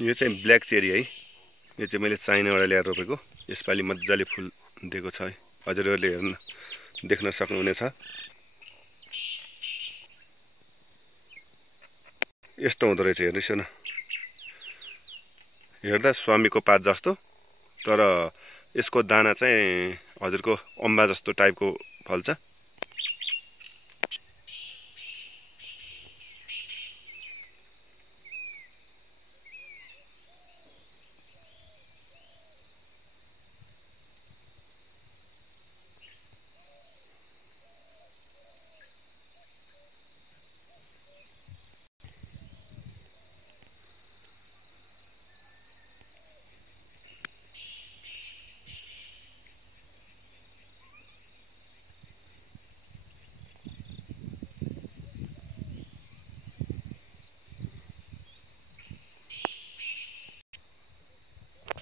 यो चाहिँ black cherry है। यो चाहिँ मैले चाइनाबाट ल्याएर रोपेको। यसपालि मजाले फुल दिएको छ है। हजुरहरूले हेर्न देख्न सक्नुहुनेछ। यस्तो हुँदो रहेछ, हेर्नुहोस् न। हेर्दा स्वामीको पात जस्तो, तर यसको दाना चाहिँ हजुरको अम्बा जस्तो टाइपको फल्छ।